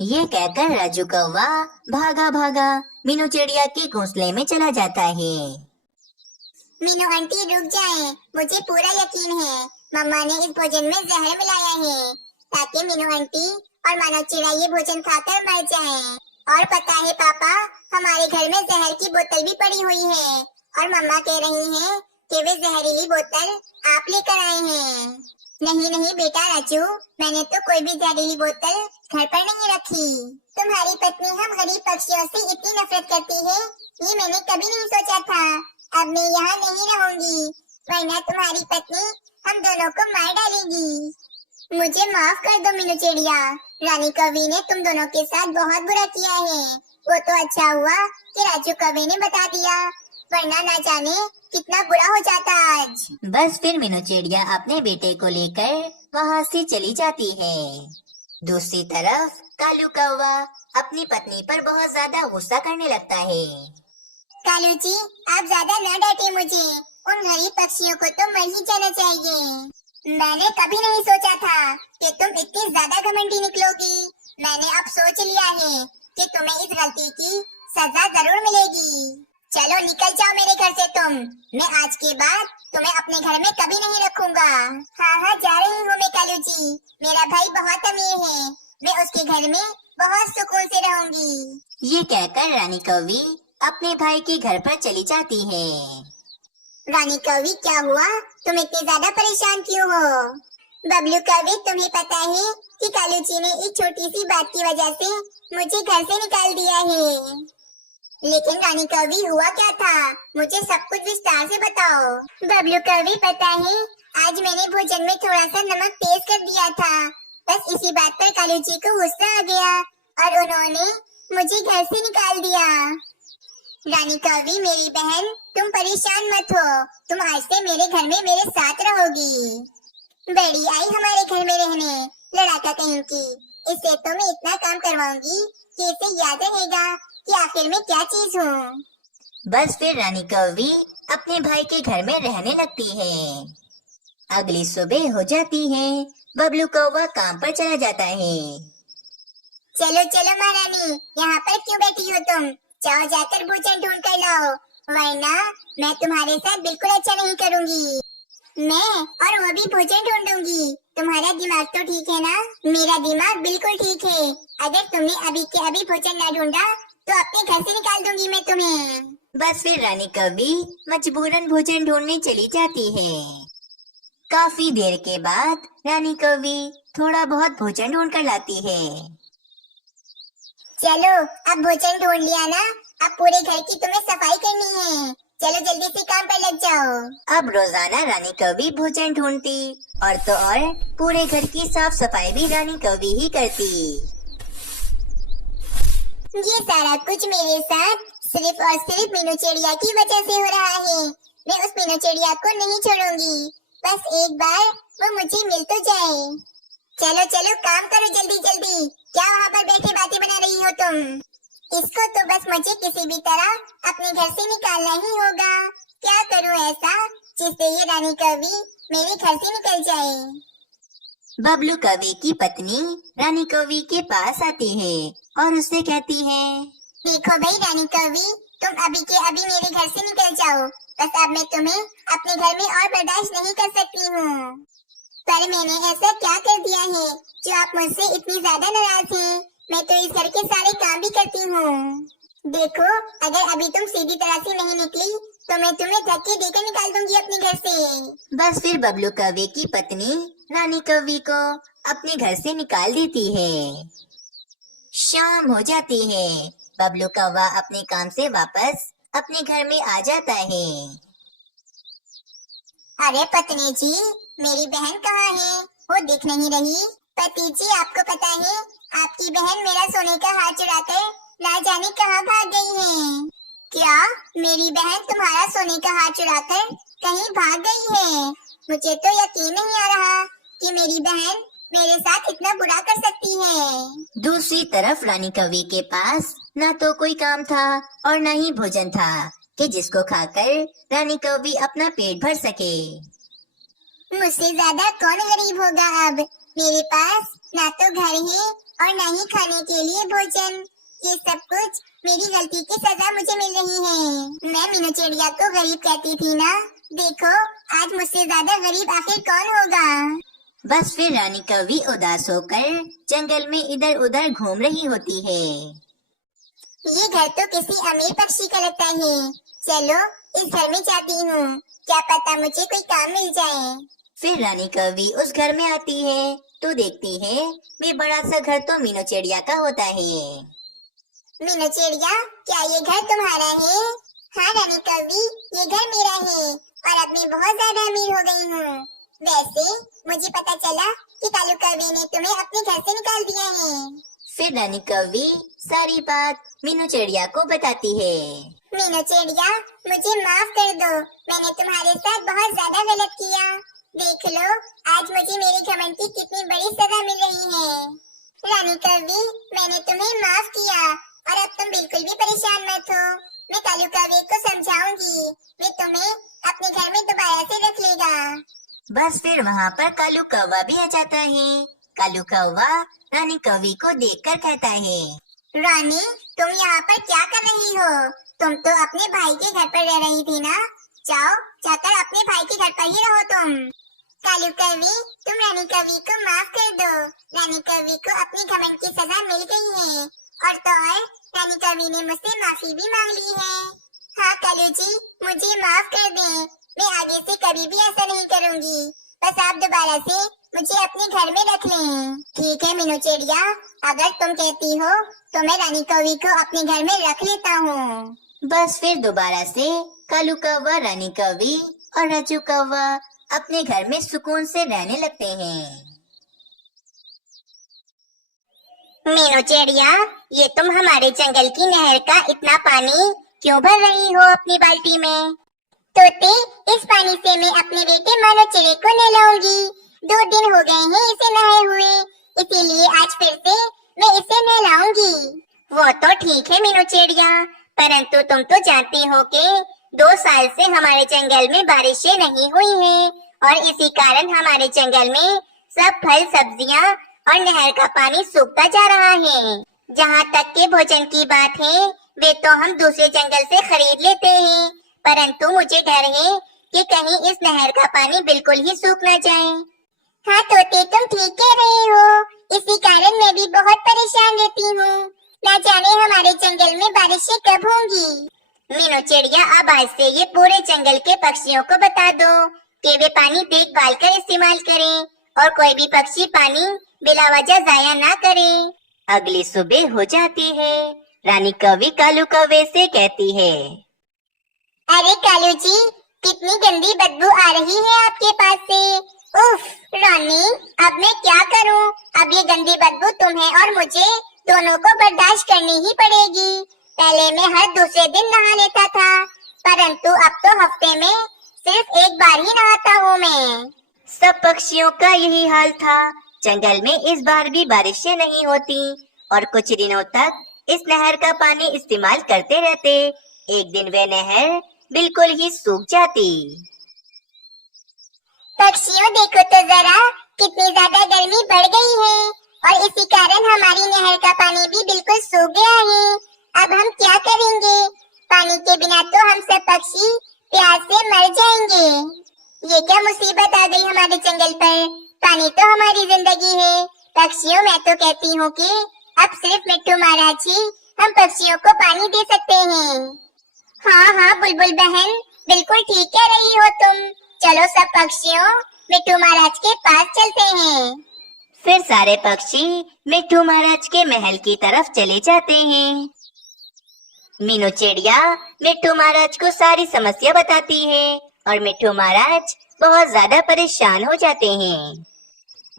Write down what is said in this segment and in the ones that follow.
ये कहकर राजू कौवा भागा भागा मीनू चिड़िया के घोंसले में चला जाता है। मीनू आंटी रुक जाएं, मुझे पूरा यकीन है मम्मा ने इस भोजन में जहर मिलाया है ताकि मीनू आंटी और मानव चिड़िया ये भोजन खाकर मर जाएं। और पता है पापा, हमारे घर में जहर की बोतल भी पड़ी हुई है और मम्मा कह रही हैं कि वे जहरीली बोतल आप लेकर आए हैं। नहीं नहीं बेटा राजू, मैंने तो कोई भी जहरीली बोतल घर पर नहीं रखी। तुम्हारी पत्नी हम गरीब पक्षियों से इतनी नफरत करती है, ये मैंने कभी नहीं सोचा था। अब मैं यहाँ नहीं रहूंगी, वरना तुम्हारी पत्नी हम दोनों को मार डालेगी। मुझे माफ कर दो मीनू चिड़िया, रानी कवि ने तुम दोनों के साथ बहुत बुरा किया है। वो तो अच्छा हुआ कि राजू कवि ने बता दिया, वरना ना जाने कितना बुरा हो जाता आज। बस फिर मीनू चिड़िया अपने बेटे को लेकर वहाँ से चली जाती है। दूसरी तरफ कालू कौवा अपनी पत्नी पर बहुत ज्यादा गुस्सा करने लगता है। कालू जी, आप ज्यादा न डांटे मुझे, उन गरीब पक्षियों को तो मर ही जाना चाहिए। मैंने कभी नहीं सोचा था कि तुम इतनी ज्यादा घमंडी निकलोगी। मैंने अब सोच लिया है कि तुम्हें इस गलती की सजा जरूर मिलेगी। चलो निकल जाओ मेरे घर से तुम, मैं आज के बाद तुम्हें अपने घर में कभी नहीं रखूंगा। हाँ हाँ जा रही हूँ मैं कालू जी, मेरा भाई बहुत अमीर है, मैं उसके घर में बहुत सुकून से रहूंगी। ये कहकर रानी कौवी अपने भाई के घर पर चली जाती है। रानी कवि क्या हुआ, तुम इतनी ज्यादा परेशान क्यों हो? बबलू कवि, तुम्हें पता है कि कालू जी ने एक छोटी सी बात की वजह से मुझे घर से निकाल दिया है। लेकिन रानी कवि हुआ क्या था, मुझे सब कुछ विस्तार से बताओ। बबलू कवि पता है, आज मैंने भोजन में थोड़ा सा नमक तेज कर दिया था। बस इसी बात पर कालू जी को गुस्सा आ गया और उन्होंने मुझे घर से निकाल दिया। रानी कवि मेरी बहन, तुम परेशान मत हो, तुम आज से मेरे घर में मेरे साथ रहोगी। बड़ी आई हमारे घर में रहने, लड़ाका कहीं की, इससे तो मैं इतना काम करवाऊंगी कि इसे याद रहेगा कि आखिर में क्या चीज हूँ। बस फिर रानी कौवी अपने भाई के घर में रहने लगती है। अगली सुबह हो जाती है, बबलू कौवा काम पर चला जाता है। चलो चलो महारानी, यहाँ पर क्यों बैठी हो तुम? जाओ जाकर भोजन ढूंढ कर लाओ, वरना मैं तुम्हारे साथ बिल्कुल अच्छा नहीं करूँगी। मैं और वो भी भोजन ढूंढूंगी। तुम्हारा दिमाग तो ठीक है ना? मेरा दिमाग बिल्कुल ठीक है। अगर तुमने अभी के अभी भोजन न ढूंढा तो अपने घर से निकाल दूंगी मैं तुम्हें। बस फिर रानी कौवी मजबूरन भोजन ढूंढने चली जाती है। काफी देर के बाद रानी कौवी थोड़ा बहुत भोजन ढूंढ कर लाती है। चलो अब भोजन ढूंढ लिया ना, अब पूरे घर की तुम्हें सफाई करनी है। चलो जल्दी से काम पर लग जाओ। अब रोजाना रानी कौवी भोजन ढूंढती और तो और पूरे घर की साफ सफाई भी रानी कौवी ही करती। ये सारा कुछ मेरे साथ सिर्फ और सिर्फ मीनू चिड़िया की वजह से हो रहा है। मैं उस मीनू चिड़िया को नहीं छोड़ूंगी, बस एक बार वो मुझे मिल तो जाए। चलो चलो काम करो जल्दी जल्दी, क्या वहाँ पर बैठे बातें बना रही हो तुम? इसको तो बस मुझे किसी भी तरह अपने घर से निकालना ही होगा। क्या करूँ ऐसा जिससे ये रानी कवि मेरे घर से निकल जाए। बबलू कौवी की पत्नी रानी कौवी के पास आती है और उससे कहती है, देखो भाई रानी कवि, तुम अभी के अभी मेरे घर से निकल जाओ। बस अब मैं तुम्हें अपने घर में और बर्दाश्त नहीं कर सकती हूँ। पर मैंने ऐसा क्या कर दिया है जो आप मुझसे इतनी ज्यादा नाराज हैं? मैं तो इस घर के सारे काम भी करती हूँ। देखो, अगर अभी तुम सीधी तरह से नहीं निकली तो मैं तुम्हें धक्के देकर निकाल दूंगी अपने घर से। बस फिर बबलू कौवे की पत्नी रानी कौवी को अपने घर से निकाल देती है। शाम हो जाती है, बबलू कौवा अपने काम से वापस अपने घर में आ जाता है। अरे पत्नी जी, मेरी बहन कहाँ है? वो दिख नहीं रही। पति जी, आपको पता है आपकी बहन मेरा सोने का हार चुराकर ना जाने कहाँ भाग गई है। क्या मेरी बहन तुम्हारा सोने का हार चुराकर कहीं भाग गई है? मुझे तो यकीन नहीं आ रहा कि मेरी बहन मेरे साथ इतना बुरा कर सकती है। दूसरी तरफ रानी कौवी के पास ना तो कोई काम था और न ही भोजन था कि जिसको खाकर रानी कौवी अपना पेट भर सके। मुझसे ज्यादा कौन गरीब होगा अब? मेरे पास ना तो घर है और ना ही खाने के लिए भोजन। ये सब कुछ मेरी गलती की सजा मुझे मिल रही है। मैं मीनू चिड़िया को गरीब कहती थी ना, देखो आज मुझसे ज्यादा गरीब आखिर कौन होगा। बस फिर रानी कौवी उदास होकर जंगल में इधर उधर घूम रही होती है। ये घर तो किसी अमीर पक्षी का लगता है। चलो इस घर में जाती हूँ, क्या पता मुझे कोई काम मिल जाए। फिर रानी कौवी उस घर में आती है तो देखती है वे बड़ा सा घर तो मीनू चिड़िया का होता है। मीनू चिड़िया, क्या ये घर तुम्हारा है? हाँ रानी कौवी, ये घर मेरा है और अब मैं बहुत ज्यादा अमीर हो गई हूँ। वैसे मुझे पता चला कि कालू कौवे ने तुम्हें अपने घर से निकाल दिया है। फिर रानी कौवी सारी बात मीनू चिड़िया को बताती है। मीनू चिड़िया, मुझे माफ कर दो, मैंने तुम्हारे साथ बहुत ज्यादा गलत किया। देख लो आज मुझे मेरे घमंड की कितनी बड़ी सजा मिल रही है। रानी कौवी, मैंने तुम्हें माफ किया और अब तुम बिल्कुल भी परेशान मत हो। मैं कालू कौवे को समझाऊंगी, वे तुम्हें अपने घर में दोबारा से रख लेगा। बस फिर वहाँ पर कालू कौवा भी आ जाता है। कालू कौवा रानी कौवी को देखकर कहता है, रानी, तुम यहाँ पर क्या कर रही हो? तुम तो अपने भाई के घर पर रह रही थी ना, जाओ जाकर अपने भाई के घर पर ही रहो तुम। कालू कौवी, तुम रानी कौवी को माफ कर दो। रानी कौवी को अपनी घमंड की सजा मिल गई है और तो और रानी कौवी ने मुझसे माफी भी मांग ली है। हाँ कालू जी, मुझे माफ कर दें, मैं आगे से कभी भी ऐसा नहीं करूँगी। बस आप दोबारा से मुझे अपने घर में रख लें। ठीक है मीनू चिड़िया, अगर तुम कहती हो तो मैं रानी कौवी को अपने घर में रख लेता हूँ। बस फिर दोबारा से कालू कौवा, रानी कौवी और राजू कौवा अपने घर में सुकून से रहने लगते हैं। मीनू चिड़िया, ये तुम हमारे जंगल की नहर का इतना पानी क्यों भर रही हो अपनी बाल्टी में? तोते, इस पानी से मैं अपने बेटे मानो चिड़े को नहलाऊंगी। 2 दिन हो गए हैं इसे नहाए हुए, इसीलिए आज फिर से मैं इसे नहलाऊंगी। वो तो ठीक है मीनू चिड़िया, परंतु तुम तो जानती हो कि 2 साल से हमारे जंगल में बारिशें नहीं हुई हैं और इसी कारण हमारे जंगल में सब फल सब्जियां और नहर का पानी सूखता जा रहा है। जहाँ तक के भोजन की बात है, वे तो हम दूसरे जंगल से खरीद लेते हैं, परंतु मुझे डर है कि कहीं इस नहर का पानी बिल्कुल ही सूख न जाए। हाँ तोते, तुम ठीक कह रहे हो, इसी कारण मैं भी बहुत परेशान रहती हूँ। न जाने हमारे जंगल में बारिशें कब होंगी। मीनू चिड़िया, अब आज से ये पूरे जंगल के पक्षियों को बता दो कि वे पानी देखभाल कर इस्तेमाल करें और कोई भी पक्षी पानी बिला वजह जाया ना करे। अगली सुबह हो जाती है। रानी कौवी कालू कौवे से कहती है, अरे कालू जी, कितनी गंदी बदबू आ रही है आपके पास से। उफ, रानी, अब मैं क्या करूं? अब ये गंदी बदबू तुम्हें और मुझे दोनों को बर्दाश्त करनी ही पड़ेगी। पहले मैं हर दूसरे दिन नहा लेता था, परंतु अब तो हफ्ते में सिर्फ एक बार ही नहाता हूँ मैं। सब पक्षियों का यही हाल था। जंगल में इस बार भी बारिशें नहीं होती और कुछ दिनों तक इस नहर का पानी इस्तेमाल करते रहते। एक दिन वे नहर बिल्कुल ही सूख जाती। पक्षियों, देखो तो जरा, कितनी ज्यादा गर्मी बढ़ गई है और इसी कारण हमारी नहर का पानी भी बिल्कुल सूख गया है। अब हम क्या करेंगे? पानी के बिना तो हम सब पक्षी प्यास से मर जाएंगे। ये क्या मुसीबत आ गई हमारे जंगल पर? पानी तो हमारी जिंदगी है। पक्षियों, मैं तो कहती हूँ कि अब सिर्फ मिट्टू महाराज ही हम पक्षियों को पानी दे सकते हैं। हाँ हाँ बुलबुल बहन, बिल्कुल ठीक कह रही हो तुम। चलो सब पक्षियों, मिट्टू महाराज के पास चलते हैं। फिर सारे पक्षी मिट्टू महाराज के महल की तरफ चले जाते हैं। मीनू चिड़िया मिट्टू महाराज को सारी समस्या बताती है और मिट्टू महाराज बहुत ज्यादा परेशान हो जाते हैं।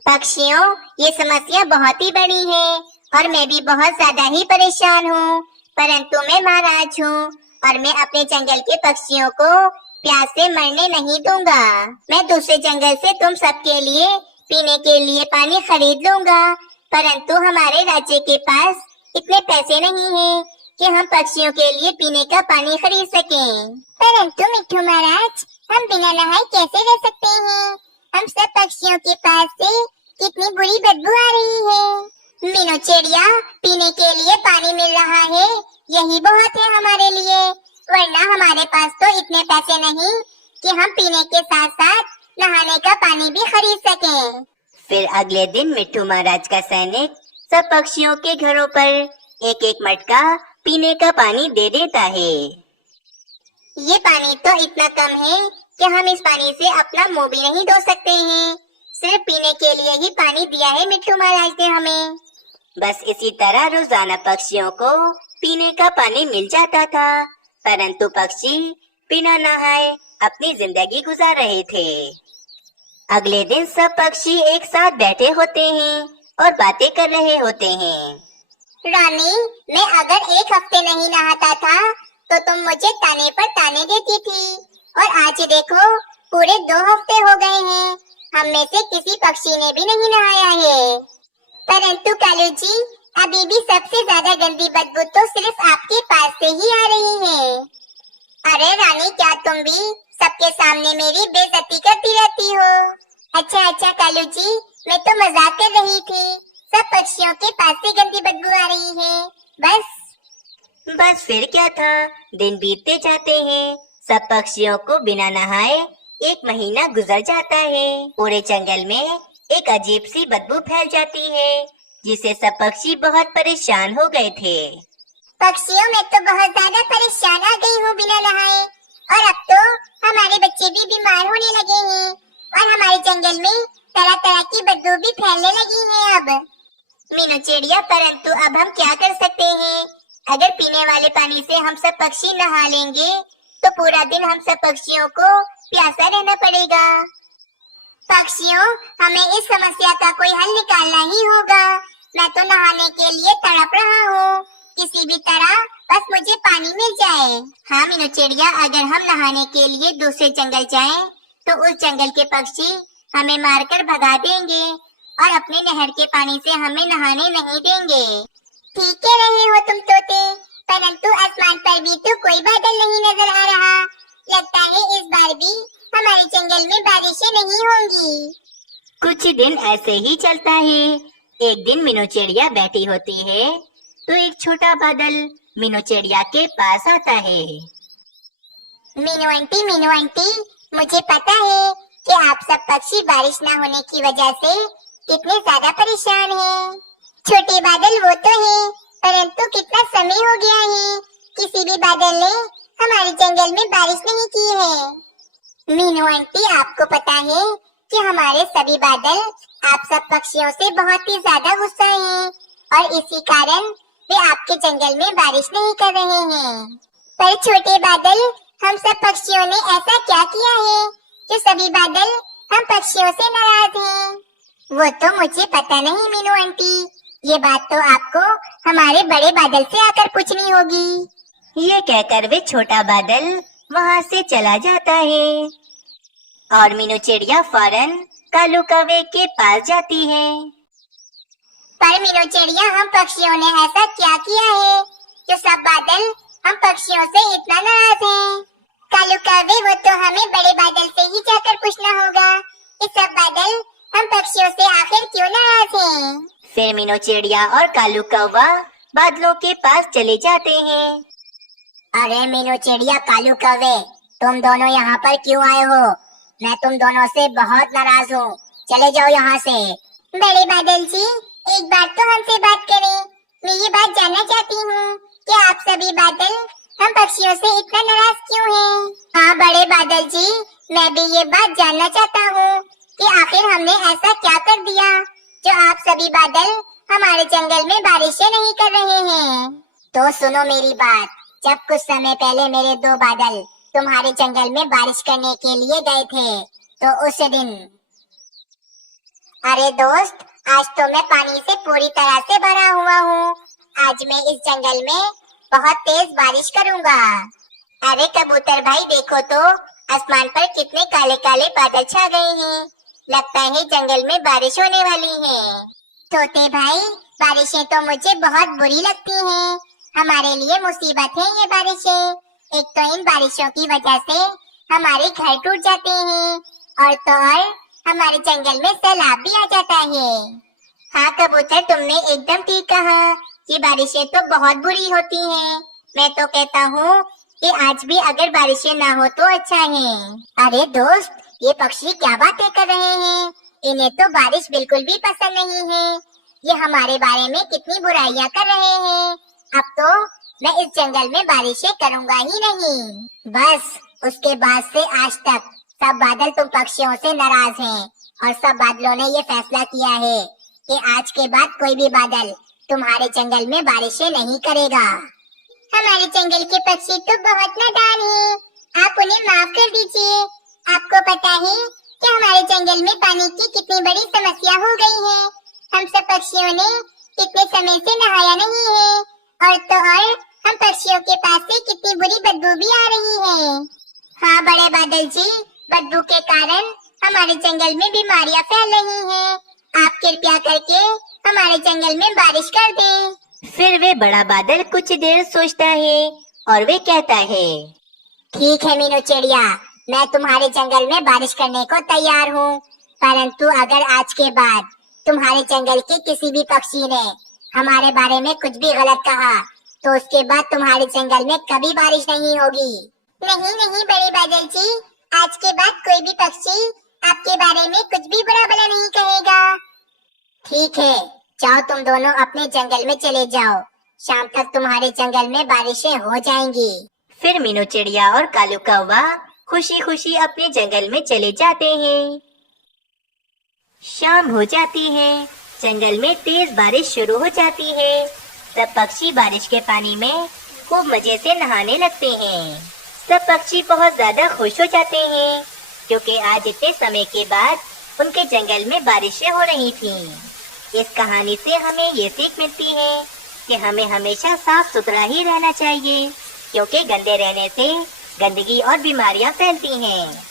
पक्षियों, ये समस्या बहुत ही बड़ी है और मैं भी बहुत ज्यादा ही परेशान हूँ, परंतु मैं महाराज हूँ और मैं अपने जंगल के पक्षियों को प्यास से मरने नहीं दूंगा। मैं दूसरे जंगल से तुम सबके लिए पीने के लिए पानी खरीद लूंगा, परंतु हमारे राज्य के पास इतने पैसे नहीं हैं कि हम पक्षियों के लिए पीने का पानी खरीद सकें। परंतु मिट्टू महाराज, हम बिना नहाए कैसे रह सकते हैं? हम सब पक्षियों के पास से कितनी बुरी बदबू आ रही है। मीनू चिड़िया, पीने के लिए पानी मिल रहा है, यही बहुत है हमारे लिए, वरना हमारे पास तो इतने पैसे नहीं कि हम पीने के साथ साथ नहाने का पानी भी खरीद सकें। फिर अगले दिन मिट्ठू महाराज का सैनिक सब पक्षियों के घरों पर एक एक मटका पीने का पानी दे देता है। ये पानी तो इतना कम है कि हम इस पानी से अपना मुंह भी नहीं धो सकते हैं। सिर्फ पीने के लिए ही पानी दिया है मिट्ठू महाराज ने हमें। बस इसी तरह रोजाना पक्षियों को पीने का पानी मिल जाता था, परंतु पक्षी बिना नहाए अपनी जिंदगी गुजार रहे थे। अगले दिन सब पक्षी एक साथ बैठे होते हैं और बातें कर रहे होते हैं। रानी, मैं अगर एक हफ्ते नहीं नहाता था तो तुम मुझे ताने पर ताने देती थी, और आज देखो पूरे 2 हफ्ते हो गए हैं, हम में से किसी पक्षी ने भी नहीं नहाया है। परंतु कालू जी, अभी भी सबसे ज्यादा गंदी बदबू तो सिर्फ आपके पास से ही आ रही है। अरे रानी, क्या तुम भी सबके सामने मेरी बेइज्जती करती रहती हो? अच्छा कालू जी, मैं तो मजाक कर रही थी। सब पक्षियों के पास से गंदी बदबू आ रही है, बस फिर क्या था, दिन बीतते जाते हैं। सब पक्षियों को बिना नहाए 1 महीना गुजर जाता है। पूरे जंगल में एक अजीब सी बदबू फैल जाती है, जिससे सब पक्षी बहुत परेशान हो गए थे। पक्षियों, मैं तो बहुत ज्यादा परेशान आ गई हूँ बिना नहाए, और अब तो हमारे बच्चे भी बीमार होने लगे हैं, और हमारे जंगल में तरह तरह की बदबू भी फैलने लगी है अब। मीनू चिड़िया, परंतु अब हम क्या कर सकते हैं? अगर पीने वाले पानी से हम सब पक्षी नहा लेंगे तो पूरा दिन हम सब पक्षियों को प्यासा रहना पड़ेगा। पक्षियों, हमें इस समस्या का कोई हल निकालना ही होगा। मैं तो नहाने के लिए तड़प रहा हूँ, किसी भी तरह बस मुझे पानी मिल जाए। हाँ मीनू चिड़िया, अगर हम नहाने के लिए दूसरे जंगल जाएं, तो उस जंगल के पक्षी हमें मारकर भगा देंगे और अपने नहर के पानी से हमें नहाने नहीं देंगे। ठीक कह रहे हो तुम तोते, परंतु आसमान पर भी तो कोई बादल नहीं नजर आ रहा। लगता है इस बार भी हमारे जंगल में बारिशें नहीं होंगी। कुछ दिन ऐसे ही चलता है। एक दिन मीनू चिड़िया बैठी होती है तो एक छोटा बादल मीनू चिड़िया के पास आता है। मीनू आंटी, मुझे पता है कि आप सब पक्षी बारिश न होने की वजह से कितने ज्यादा परेशान हैं। छोटे बादल वो तो है, परंतु कितना समय हो गया है, किसी भी बादल ने हमारे जंगल में बारिश नहीं की है। मीनू आंटी, आपको पता है कि हमारे सभी बादल आप सब पक्षियों से बहुत ही ज्यादा गुस्सा हैं, और इसी कारण वे आपके जंगल में बारिश नहीं कर रहे हैं। पर छोटे बादल, हम सब पक्षियों ने ऐसा क्या किया है जो सभी बादल हम पक्षियों से नाराज हैं? वो तो मुझे पता नहीं मीनू आंटी, ये बात तो आपको हमारे बड़े बादल से आकर पूछनी होगी। ये कहकर वे छोटा बादल वहाँ से चला जाता है और मीनू चिड़िया फौरन कालू कौवे के पास जाती है। पर मीनू चिड़िया, हम पक्षियों ने ऐसा क्या किया है जो सब बादल हम पक्षियों से इतना नाराज हैं? कालू कौवे, वो तो हमें बड़े बादल से ही जाकर पूछना होगा कि सब बादल हम पक्षियों से आखिर क्यों नाराज हैं? फिर मीनू चिड़िया और कालू कौवा बादलों के पास चले जाते हैं। अरे मीनू चिड़िया, कालू कौवे, तुम दोनों यहाँ पर क्यों आए हो? मैं तुम दोनों से बहुत नाराज हूँ, चले जाओ यहाँ से। बड़े बादल जी, एक बार तो हमसे बात करें। मैं ये बात जानना चाहती हूँ कि आप सभी बादल हम पक्षियों से इतना नाराज क्यों हैं? हाँ बड़े बादल जी, मैं भी ये बात जानना चाहता हूँ कि आखिर हमने ऐसा क्या कर दिया जो आप सभी बादल हमारे जंगल में बारिशें नहीं कर रहे हैं। तो सुनो मेरी बात, जब कुछ समय पहले मेरे 2 बादल तुम्हारे जंगल में बारिश करने के लिए गए थे, तो उस दिन, अरे दोस्त, आज तो मैं पानी से पूरी तरह से भरा हुआ हूँ। आज मैं इस जंगल में बहुत तेज बारिश करूँगा। अरे कबूतर भाई, देखो तो आसमान पर कितने काले काले बादल छा गए हैं। लगता है जंगल में बारिश होने वाली है। तोते भाई, बारिशें तो मुझे बहुत बुरी लगती हैं। हमारे लिए मुसीबत है ये बारिशें। एक तो इन बारिशों की वजह से हमारे घर टूट जाते हैं, और तो और हमारे जंगल में सैलाब भी आ जाता है। हाँ कबूतर, तुमने एकदम ठीक कहा। ये बारिशें तो बहुत बुरी होती हैं। मैं तो कहता हूँ कि आज भी अगर बारिशें ना हो तो अच्छा है। अरे दोस्त, ये पक्षी क्या बातें कर रहे हैं? इन्हें तो बारिश बिल्कुल भी पसंद नहीं है। ये हमारे बारे में कितनी बुराइयां कर रहे हैं। अब तो मैं इस जंगल में बारिशें करूंगा ही नहीं। बस उसके बाद से आज तक सब बादल तुम पक्षियों से नाराज हैं और सब बादलों ने ये फैसला किया है कि आज के बाद कोई भी बादल तुम्हारे जंगल में बारिशें नहीं करेगा। हमारे जंगल के पक्षी तो बहुत नादान हैं। आप उन्हें माफ कर दीजिए। आपको पता है कि हमारे जंगल में पानी की कितनी बड़ी समस्या हो गई है। हम सब पक्षियों ने कितने समय से नहाया नहीं है और तो और हम पक्षियों के पास से कितनी बुरी बदबू भी आ रही है। हाँ बड़े बादल जी, बदबू के कारण हमारे जंगल में बीमारियां फैल रही हैं। आप कृपया करके हमारे जंगल में बारिश कर दें। फिर वे बड़ा बादल कुछ देर सोचता है और वे कहता है, ठीक है मीनू चिड़िया, मैं तुम्हारे जंगल में बारिश करने को तैयार हूँ। परंतु अगर आज के बाद तुम्हारे जंगल के किसी भी पक्षी ने हमारे बारे में कुछ भी गलत कहा तो उसके बाद तुम्हारे जंगल में कभी बारिश नहीं होगी। नहीं नहीं बड़े बादल जी, आज के बाद कोई भी पक्षी आपके बारे में कुछ भी बुरा भला नहीं कहेगा। ठीक है, जाओ तुम दोनों अपने जंगल में चले जाओ। शाम तक तुम्हारे जंगल में बारिशें हो जाएंगी। फिर मीनू चिड़िया और कालू कौवा खुशी खुशी अपने जंगल में चले जाते हैं। शाम हो जाती है, जंगल में तेज बारिश शुरू हो जाती है। सब पक्षी बारिश के पानी में खूब मजे से नहाने लगते हैं। सब पक्षी बहुत ज्यादा खुश हो जाते हैं क्योंकि आज इतने समय के बाद उनके जंगल में बारिशें हो रही थीं। इस कहानी से हमें ये सीख मिलती है कि हमें हमेशा साफ सुथरा ही रहना चाहिए क्योंकि गंदे रहने से गंदगी और बीमारियां फैलती हैं।